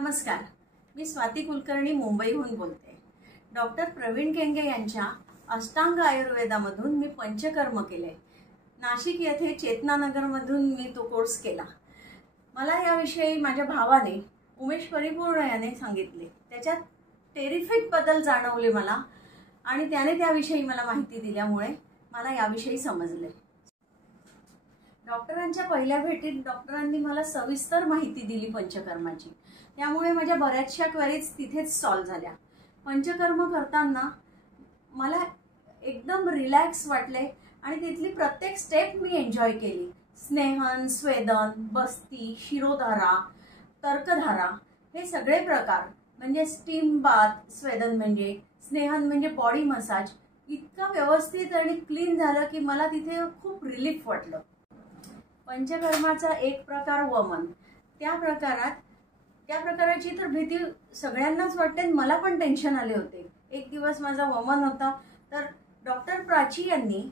नमस्कार, मी स्वाती कुलकर्णी मुंबईहून बोलते। डॉक्टर प्रवीण केंगे यांच्या अष्टांग आयुर्वेदामधून मी पंचकर्म केले। नाशिक येथे चेतनानगरमधून मी तो कोर्स केला। मला याविषयी माझ्या भावाने उमेश परिपूर्ण याने सांगितले। त्याच्यात टेरिफिक बदल जाणवले मला आणि त्याने त्याविषयी मला माहिती दिल्यामुळे मला याविषयी समजले। डॉक्टरांच्या पहिल्या भेटीत डॉक्टरांनी मला सविस्तर माहिती दिली पंचकर्माची, त्यामुळे माझ्या बऱ्याचशा क्वेरीज तिथेच सॉल्व झाल्या। पंचकर्म करताना मला एकदम रिलॅक्स वाटले आणि तिथली प्रत्येक स्टेप मी एन्जॉय केली। स्नेहन, स्वेदन, बस्ती, शिरोधारा, तर्कधारा हे सगळे प्रकार म्हणजे स्टीम बाथ, स्वेदन म्हणजे स्नेहन म्हणजे बॉडी मसाज इतका व्यवस्थित आणि क्लीन झालं की मला तिथे खूप रिलीफ वाटलं। पंचकर्माचा एक प्रकार वमन, त्या प्रकाराची तर भीती सगळ्यांनाच वाटते। मला पण टेन्शन आले होते। एक दिवस माझा वमन होता, तर डॉक्टर प्राची यांनी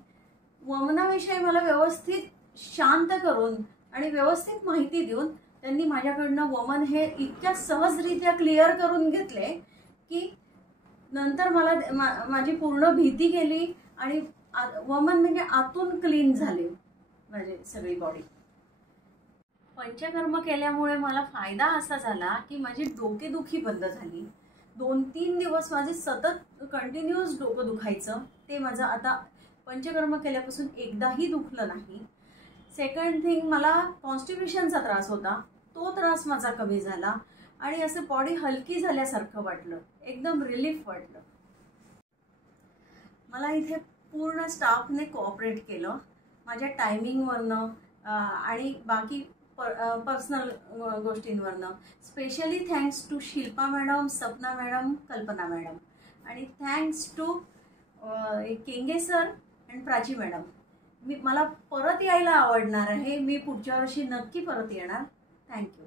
वमनाविषयी मला व्यवस्थित शांत करून आणि व्यवस्थित माहिती देऊन त्यांनी माझ्याकडनं वमन हे इतक्या सहजरित्या क्लिअर करून घेतले की नंतर मला माझी पूर्ण भीती गेली आणि वमन म्हणजे आतून क्लीन झाले माझी सगळी बॉडी। पंचकर्म केल्यामुळे मला फायदा असा झाला की माझी डोकेदुखी बंद झाली। 2-3 दिवस माझे सतत कंटिन्यूअस डोकं दुखायचं, ते माझं आता पंचकर्म केल्यापासून एकदाही दुखलं नाही। सेकंड थिंग, मला कॉन्स्टिपेशनचा त्रास होता, तो त्रास माझा कमी झाला आणि असं बॉडी हलकी झाल्यासारखं वाटलं, एकदम रिलीफ वाटलं। मला इथे पूर्ण स्टाफने कोऑपरेट केलं माझ्या टायमिंगवरनं आणि बाकी पर्सनल गोष्टींवरनं। Specially thanks to Shilpa madam, Sapna madam, Kalpana madam आणि थँक्स टू केंगे सर आणि प्राची मॅडम। मला परत यायला आवडणार आहे, मी पुढच्या वर्षी नक्की परत येणार। थँक्यू।